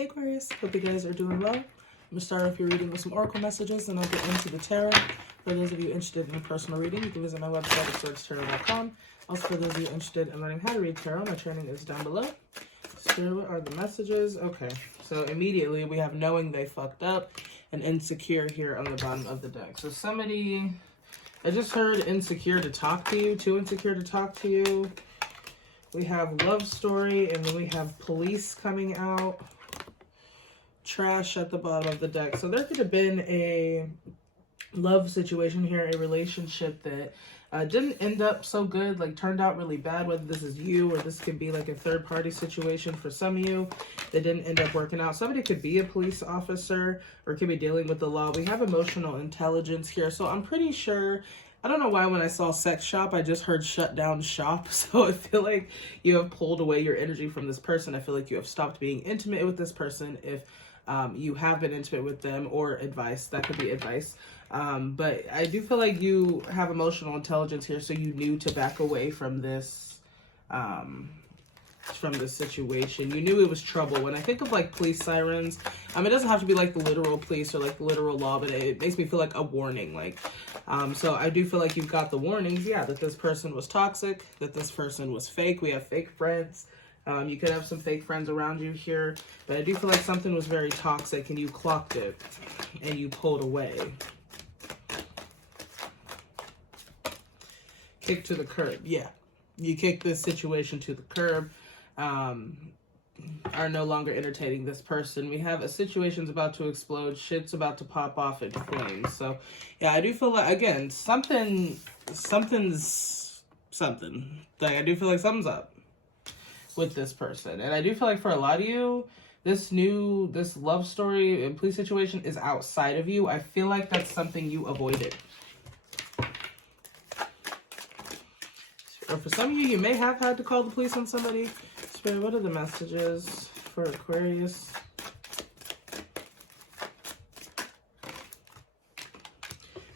Hey Aquarius, hope you guys are doing well. I'm going to start off your reading with some oracle messages and I'll get into the tarot. For those of you interested in a personal reading, you can visit my website at swordstarot.com. Also, for those of you interested in learning how to read tarot, my training is down below. So what are the messages? Okay, so immediately we have knowing they fucked up and insecure here on the bottom of the deck. So somebody, I just heard insecure to talk to you, too insecure to talk to you. We have love story and then we have police coming out. Trash at the bottom of the deck. So there could have been a love situation here, a relationship that didn't end up so good, like turned out really bad, whether this is you or this could be like a third party situation for some of you that didn't end up working out. Somebody could be a police officer or could be dealing with the law. We have emotional intelligence here. So I'm pretty sure, I don't know why when I saw sex shop, I just heard shut down shop. So I feel like you have pulled away your energy from this person. I feel like you have stopped being intimate with this person. If you have been intimate with them, or advice, that could be advice. But I do feel like you have emotional intelligence here, so you knew to back away from this situation. You knew it was trouble. When I think of like police sirens, it doesn't have to be like the literal police or like the literal law, but it makes me feel like a warning. Like, so I do feel like you've got the warnings, yeah, that this person was toxic, that this person was fake. We have fake friends. You could have some fake friends around you here, but I do feel like something was very toxic and you clocked it and you pulled away. Kick to the curb. Yeah, you kicked this situation to the curb. Are no longer entertaining this person. We have a situation's about to explode. Shit's about to pop off in flames. So yeah, I do feel like, again, something's something. Like, I do feel like something's up with this person. And I do feel like for a lot of you, this love story and police situation is outside of you. I feel like that's something you avoided. Or for some of you, you may have had to call the police on somebody. Spirit, what are the messages for Aquarius?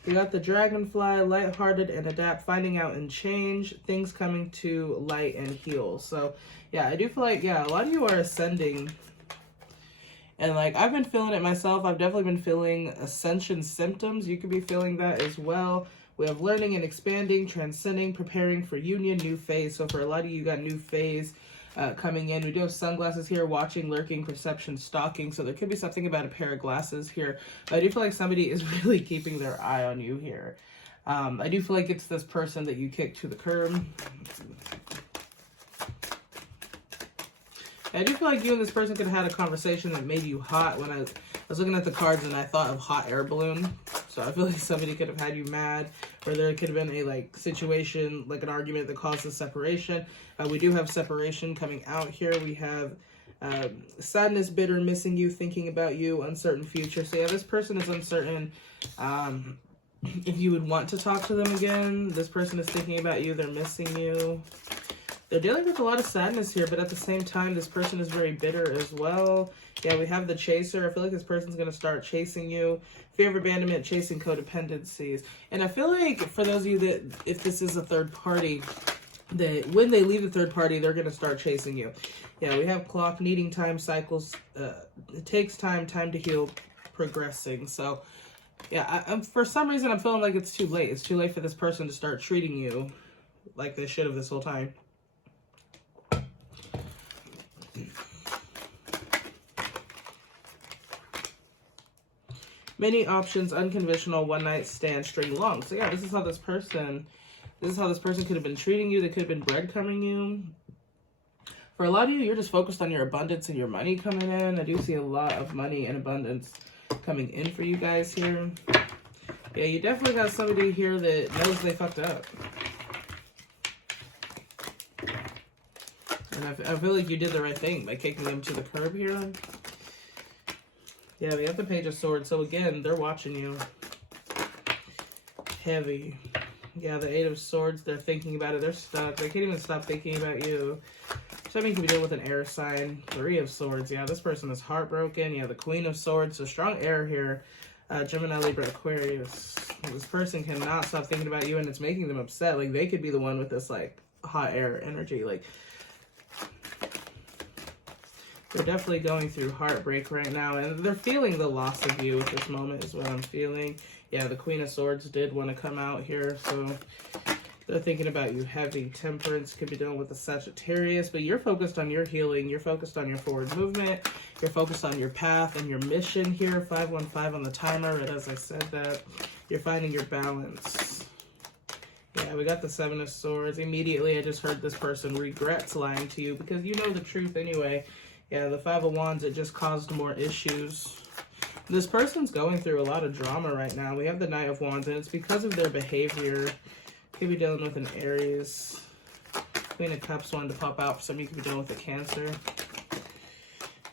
We got the dragonfly, lighthearted and adapt, finding out and change, things coming to light and heal. So yeah, I do feel like, yeah, a lot of you are ascending. And like, I've been feeling it myself. I've definitely been feeling ascension symptoms. You could be feeling that as well. We have learning and expanding, transcending, preparing for union, new phase. So for a lot of you, you got new phase coming in. We do have sunglasses here, watching, lurking, perception, stalking. So there could be something about a pair of glasses here. But I do feel like somebody is really keeping their eye on you here. I do feel like it's this person that you kicked to the curb. I do feel like you and this person could have had a conversation that made you hot. When I was looking at the cards and I thought of hot air balloon. So I feel like somebody could have had you mad, or there could have been a like situation, like an argument that caused the separation. We do have separation coming out here. We have sadness, bitter, missing you, thinking about you, uncertain future. So yeah, this person is uncertain if you would want to talk to them again. This person is thinking about you. They're missing you. They're dealing with a lot of sadness here, but at the same time, this person is very bitter as well. Yeah, we have the chaser. I feel like this person's going to start chasing you. Fear of abandonment, chasing codependencies. And I feel like for those of you that, if this is a third party, that when they leave the third party, they're going to start chasing you. Yeah, we have clock, needing time, cycles. It takes time to heal, progressing. So yeah, for some reason, I'm feeling like it's too late. It's too late for this person to start treating you like they should have this whole time. Many options, unconventional, one night stand, string long. So yeah, this is how this person could have been treating you. They could have been breadcrumbing you. For a lot of you, you're just focused on your abundance and your money coming in. I do see a lot of money and abundance coming in for you guys here. Yeah, you definitely got somebody here that knows they fucked up. And I feel like you did the right thing by kicking them to the curb here. Yeah, we have the Page of Swords. So again, they're watching you. Heavy. Yeah, the Eight of Swords, they're thinking about it. They're stuck. They can't even stop thinking about you. So that means we deal with an air sign. Three of Swords. Yeah, this person is heartbroken. Yeah, the Queen of Swords. So strong air here. Gemini, Libra, Aquarius. This person cannot stop thinking about you, and it's making them upset. Like, they could be the one with this, like, hot air energy. Like, They're definitely going through heartbreak right now, and they're feeling the loss of you at this moment is what I'm feeling. Yeah, the Queen of Swords did want to come out here, so they're thinking about you heavy. Temperance could be dealing with the Sagittarius, but you're focused on your healing. You're focused on your forward movement. You're focused on your path and your mission here. 515 on the timer, right as I said that. You're finding your balance. Yeah, we got the Seven of Swords. Immediately, I just heard this person regrets lying to you because you know the truth anyway. Yeah, the Five of Wands, it just caused more issues. This person's going through a lot of drama right now. We have the Knight of Wands, and it's because of their behavior. Could be dealing with an Aries. Queen of Cups wanted to pop out for some of you. Could be dealing with a Cancer.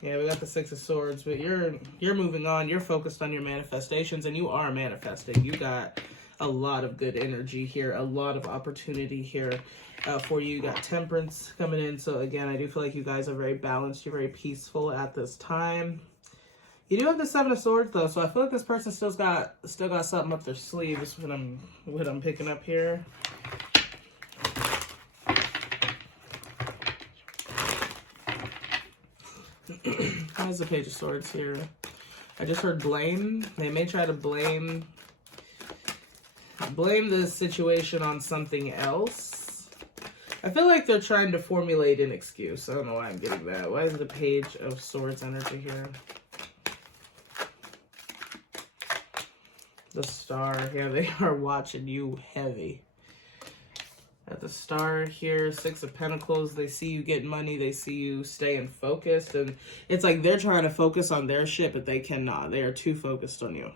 Yeah, we got the Six of Swords, but you're moving on. You're focused on your manifestations, and you are manifesting. You got a lot of good energy here, a lot of opportunity here for you. You got Temperance coming in. So again, I do feel like you guys are very balanced. You're very peaceful at this time. You do have the Seven of Swords though, so I feel like this person still got something up their sleeve. Is what I'm picking up here. How's the Page of Swords here? I just heard blame. They may try to blame the situation on something else. I feel like they're trying to formulate an excuse. I don't know why I'm getting that. Why is the Page of Swords energy here? The Star. Yeah, they are watching you heavy. At the Star here, Six of Pentacles. They see you getting money. They see you staying focused. And it's like they're trying to focus on their shit, but they cannot. They are too focused on you.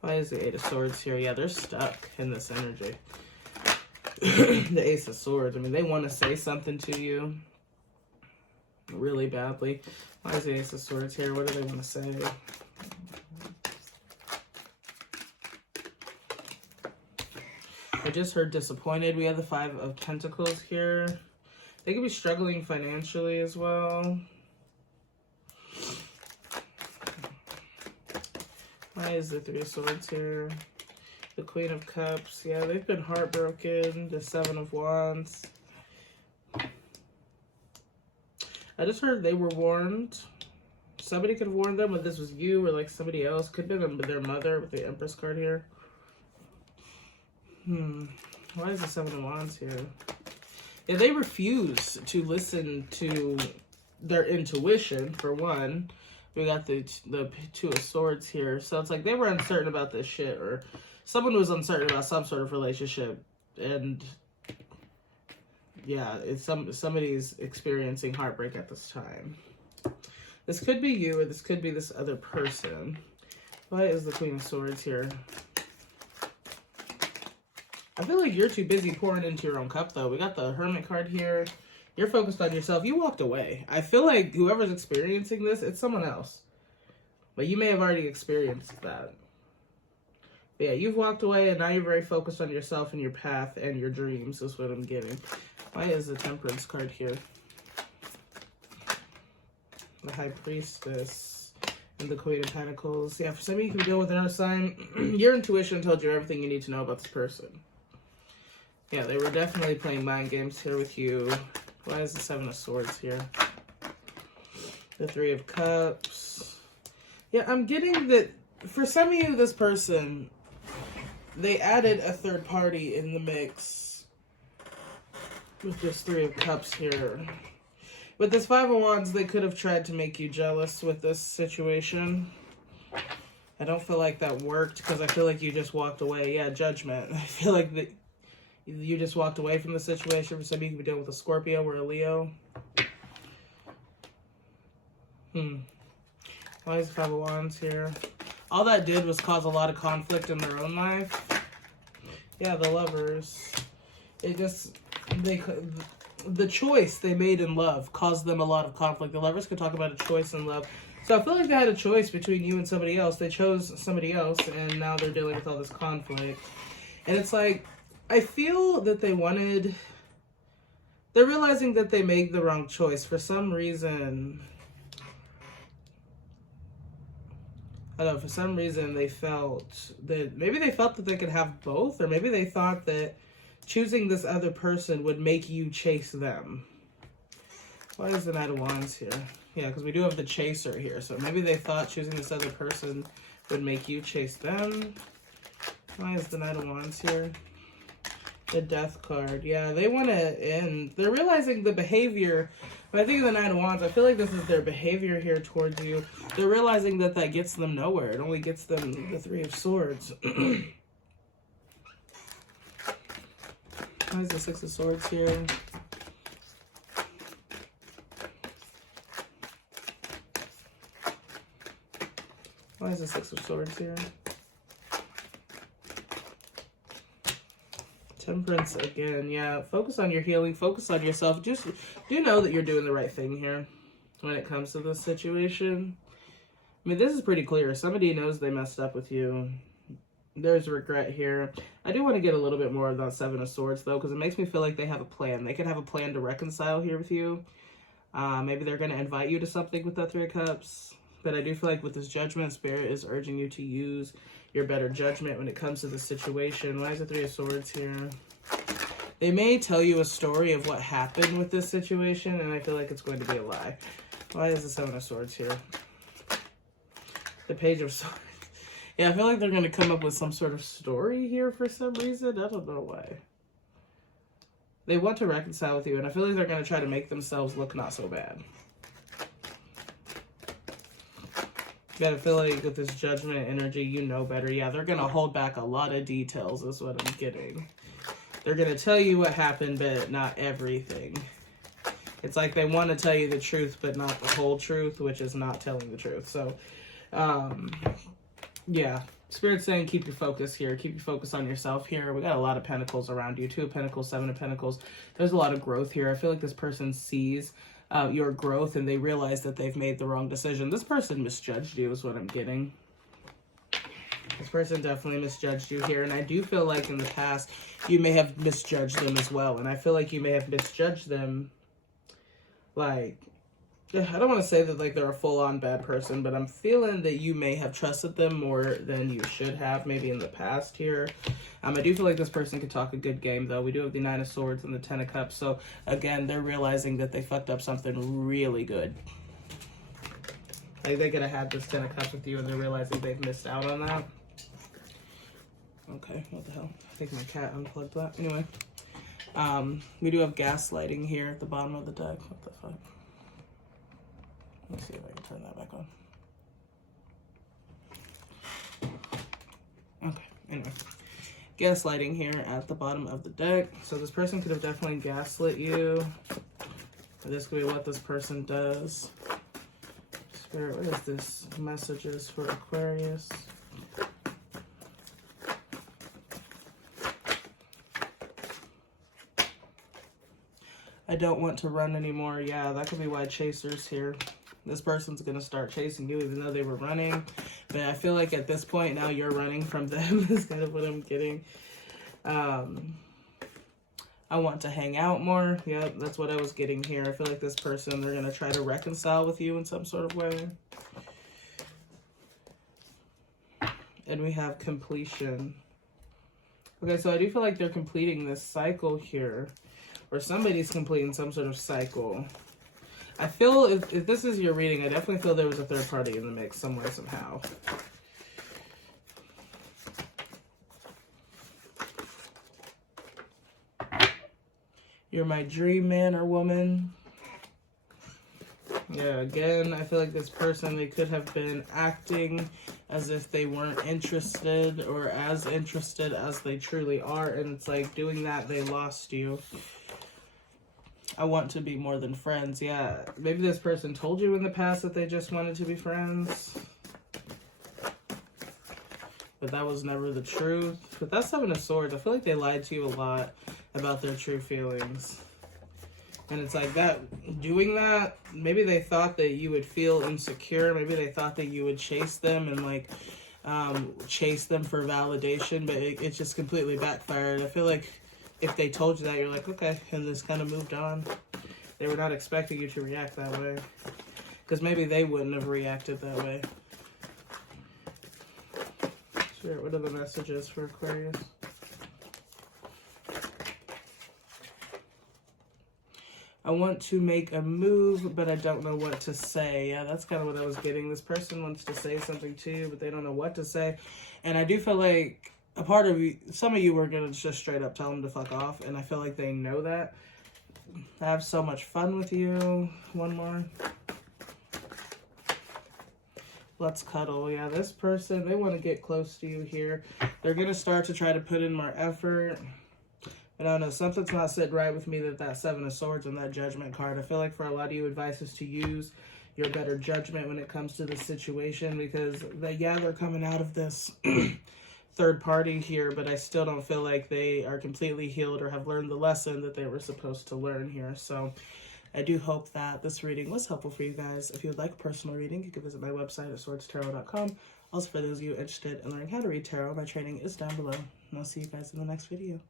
Why is the Eight of Swords here? Yeah, they're stuck in this energy. The Ace of Swords. I mean, they want to say something to you really badly. Why is the Ace of Swords here? What do they want to say? I just heard disappointed. We have the Five of Pentacles here. They could be struggling financially as well. Why is the Three of Swords here? The Queen of Cups. Yeah, they've been heartbroken. The Seven of Wands. I just heard they were warned. Somebody could have warned them, but this was you or like somebody else. Could have been their mother with the Empress card here. Why is the Seven of Wands here? Yeah, they refuse to listen to their intuition, for one. We got the Two of Swords here. So it's like they were uncertain about this shit, or someone was uncertain about some sort of relationship. And yeah, somebody's experiencing heartbreak at this time. This could be you, or this could be this other person. Why is the Queen of Swords here? I feel like you're too busy pouring into your own cup, though. We got the Hermit card here. You're focused on yourself. You walked away. I feel like whoever's experiencing this, it's someone else. But you may have already experienced that. But yeah, you've walked away, and now you're very focused on yourself and your path and your dreams, is what I'm getting. Why is the Temperance card here? The High Priestess and the Queen of Pentacles. Yeah, for some of you, you can deal with another sign. Your intuition told you everything you need to know about this person. Yeah, they were definitely playing mind games here with you. Why is the Seven of Swords here? The Three of Cups. Yeah, I'm getting that for some of you, this person, they added a third party in the mix with this Three of Cups here. With this Five of Wands, they could have tried to make you jealous with this situation. I don't feel like that worked because I feel like you just walked away. Yeah, judgment. I feel like that you just walked away from the situation. For some of you, you could be dealing with a Scorpio or a Leo. Why is the Five of Wands here? All that did was cause a lot of conflict in their own life. Yeah, the Lovers. The choice they made in love caused them a lot of conflict. The Lovers could talk about a choice in love. So I feel like they had a choice between you and somebody else. They chose somebody else, and now they're dealing with all this conflict. And it's like, I feel that they're realizing that they made the wrong choice. For some reason, I don't know, for some reason they felt that, maybe they felt that they could have both, or maybe they thought that choosing this other person would make you chase them. Why is the Knight of Wands here? Yeah, because we do have the Chaser here. So maybe they thought choosing this other person would make you chase them. Why is the Knight of Wands here? The Death card. Yeah, they want to end. They're realizing the behavior. When I think of the Knight of Wands, I feel like this is their behavior here towards you. They're realizing that that gets them nowhere. It only gets them the Three of Swords. Why is the Six of Swords here? Why is the Six of Swords here? Temperance again. Yeah, focus on your healing. Focus on yourself. Just do know that you're doing the right thing here when it comes to this situation. I mean, this is pretty clear. Somebody knows they messed up with you. There's regret here. I do want to get a little bit more of that Seven of Swords, though, because it makes me feel like they have a plan. They could have a plan to reconcile here with you. Maybe they're going to invite you to something with that Three of Cups. But I do feel like with this Judgment, Spirit is urging you to use your better judgment when it comes to the situation. Why is the Three of Swords here? They may tell you a story of what happened with this situation, and I feel like it's going to be a lie. Why is the Seven of Swords here? The Page of Swords. Yeah, I feel like they're going to come up with some sort of story here for some reason. I don't know why. They want to reconcile with you, and I feel like they're going to try to make themselves look not so bad. You gotta feel like with this Judgment energy, you know better. Yeah, they're gonna hold back a lot of details, is what I'm getting. They're gonna tell you what happened, but not everything. It's like they want to tell you the truth, but not the whole truth, which is not telling the truth. So, yeah. Spirit's saying keep your focus here. Keep your focus on yourself here. We got a lot of Pentacles around you. Two of Pentacles, Seven of Pentacles. There's a lot of growth here. I feel like this person sees your growth and they realize that they've made the wrong decision. This person misjudged you is what I'm getting. This person definitely misjudged you here. And I do feel like in the past, you may have misjudged them as well. And I feel like you may have misjudged them. Like, I don't want to say that like they're a full-on bad person, but I'm feeling that you may have trusted them more than you should have maybe in the past here. I do feel like this person could talk a good game, though. We do have the Nine of Swords and the Ten of Cups. So, again, they're realizing that they fucked up something really good. Like, they could have had this Ten of Cups with you, and they're realizing they've missed out on that. Okay, what the hell? I think my cat unplugged that. Anyway, we do have gaslighting here at the bottom of the deck. What the fuck? Let's see if I can turn that back on. Okay, anyway. Gaslighting here at the bottom of the deck. So this person could have definitely gaslit you. Or this could be what this person does. Spirit, what is this? Messages for Aquarius. I don't want to run anymore. Yeah, that could be why Chaser's here. This person's going to start chasing you even though they were running. But I feel like at this point now you're running from them is kind of what I'm getting. I want to hang out more. Yeah, that's what I was getting here. I feel like this person, they're going to try to reconcile with you in some sort of way. And we have completion. Okay, so I do feel like they're completing this cycle here. Or somebody's completing some sort of cycle. I feel if this is your reading, I definitely feel there was a third party in the mix some way, somehow. You're my dream man or woman. Yeah, again, I feel like this person, they could have been acting as if they weren't interested or as interested as they truly are. And it's like doing that, they lost you. I want to be more than friends. Yeah, maybe this person told you in the past that they just wanted to be friends. But that was never the truth. But that's Seven of Swords. I feel like they lied to you a lot about their true feelings. And it's like that, doing that, maybe they thought that you would feel insecure. Maybe they thought that you would chase them and like chase them for validation. But it just completely backfired. I feel like if they told you that, you're like, okay, and this kind of moved on. They were not expecting you to react that way. Because maybe they wouldn't have reacted that way. Sure, what are the messages for Aquarius? I want to make a move, but I don't know what to say. Yeah, that's kind of what I was getting. This person wants to say something to you, but they don't know what to say. And I do feel like a part of you, some of you were going to just straight up tell them to fuck off. And I feel like they know that. I have so much fun with you. One more. Let's cuddle. Yeah, this person, they want to get close to you here. They're going to start to try to put in more effort. I don't know, something's not sitting right with me that Seven of Swords and that Judgment card. I feel like for a lot of you, advice is to use your better judgment when it comes to the situation, because they're coming out of this third party here, but I still don't feel like they are completely healed or have learned the lesson that they were supposed to learn here. So I do hope that this reading was helpful for you guys. If you would like a personal reading, you can visit my website at SwordsTarot.com. Also, for those of you interested in learning how to read tarot, my training is down below. And I'll see you guys in the next video.